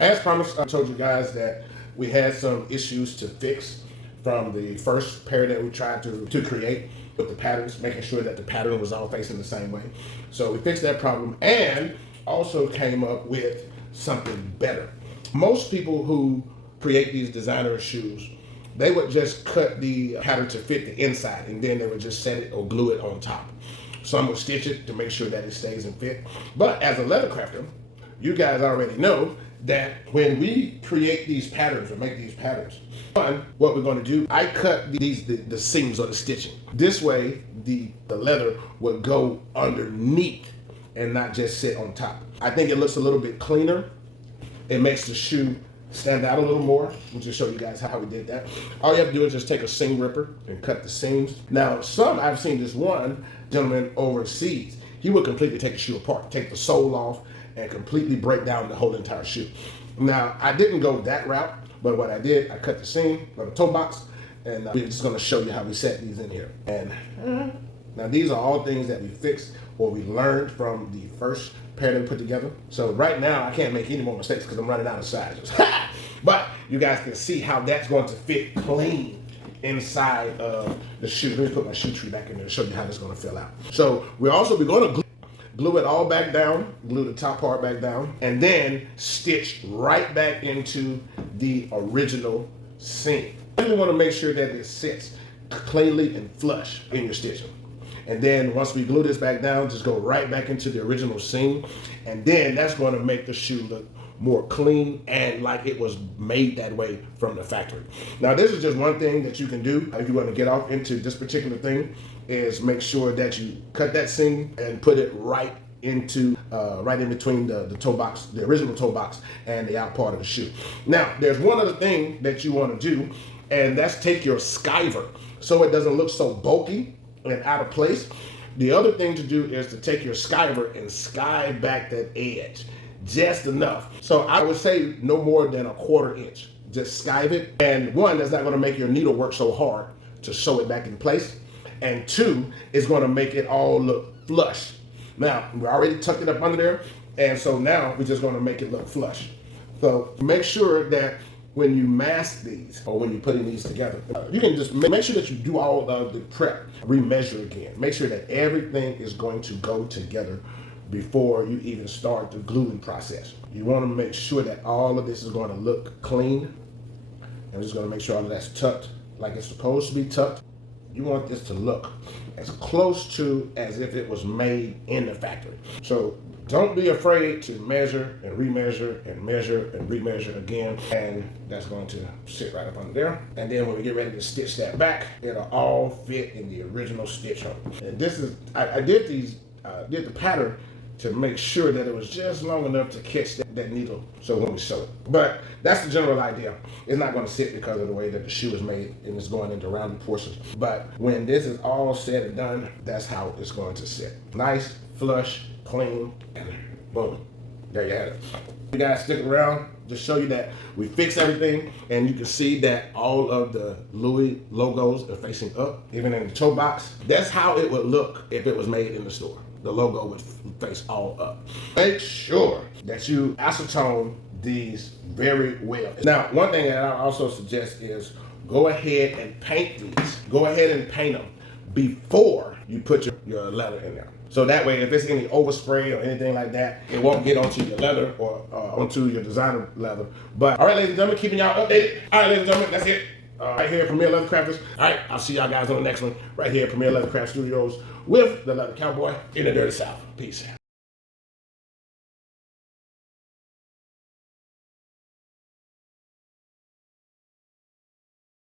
As promised, I told you guys that we had some issues to fix from the first pair that we tried to create with the patterns, making sure that the pattern was all facing the same way. So we fixed that problem and also came up with something better. Most people who create these designer shoes, they would just cut the pattern to fit the inside and then they would just set it or glue it on top. Some would stitch it to make sure that it stays in fit. But as a leather crafter, you guys already know that when we create these patterns or make these patterns, what we're going to do, I cut the seams or the stitching. This way, the leather would go underneath and not just sit on top. I think it looks a little bit cleaner. It makes the shoe stand out a little more. We'll just show you guys how we did that. All you have to do is just take a seam ripper and cut the seams. Now, I've seen this one gentleman overseas, he would completely take the shoe apart, take the sole off, and completely break down the whole entire shoe. Now, I didn't go that route, but what I did, I cut the seam or the toe box, and we're just gonna show you how we set these in here. And now these are all things that we fixed or we learned from the first pair that we put together. So right now, I can't make any more mistakes because I'm running out of sizes. But you guys can see how that's going to fit clean inside of the shoe. Let me put my shoe tree back in there to show you how this is gonna fill out. So we're gonna glue it all back down, glue the top part back down, and then stitch right back into the original seam. You want to make sure that it sits cleanly and flush in your stitching. And then once we glue this back down, just go right back into the original seam. And then that's going to make the shoe look more clean and like it was made that way from the factory. Now, this is just one thing that you can do if you want to get off into this particular thing, is make sure that you cut that seam and put it right into right in between the toe box, the original toe box, and the out part of the shoe. Now, there's one other thing that you want to do, and that's take your skiver so it doesn't look so bulky and out of place. The other thing to do is to take your skiver and skive back that edge just enough. So I would say no more than a 1/4 inch. Just skive it. And one, that's not going to make your needle work so hard to sew it back in place. And two, it's going to make it all look flush. Now, we already tucked it up under there, and so now we're just going to make it look flush. So make sure that when you mask these, or when you're putting these together, you can just make sure that you do all of the prep, remeasure again. Make sure that everything is going to go together before you even start the gluing process. You want to make sure that all of this is going to look clean. I'm just going to make sure all of that's tucked like it's supposed to be tucked. You want this to look as close to as if it was made in the factory. So don't be afraid to measure and remeasure and measure and remeasure again. And that's going to sit right up under there. And then when we get ready to stitch that back, it'll all fit in the original stitch hole. And this is, I did the pattern to make sure that it was just long enough to catch that needle so when we sew it. But that's the general idea. It's not going to sit because of the way that the shoe is made and it's going into rounded portions. But when this is all said and done, that's how it's going to sit. Nice, flush, clean, and boom. There you have it. You guys stick around to show you that we fixed everything, and you can see that all of the Louis logos are facing up, even in the toe box. That's how it would look if it was made in the store. The logo would face all up. Make sure that you acetone these very well. Now, one thing that I also suggest is go ahead and paint these. Go ahead and paint them before you put your leather in there. So that way, if it's any overspray or anything like that, it won't get onto your leather or onto your designer leather. But all right, ladies and gentlemen, keeping y'all updated. All right, ladies and gentlemen, that's it. Right here at Premier Leather Crafters. All right, I'll see y'all guys on the next one right here at Premier Leather Craft Studios with the Leather Cowboy in the Dirty South. Peace.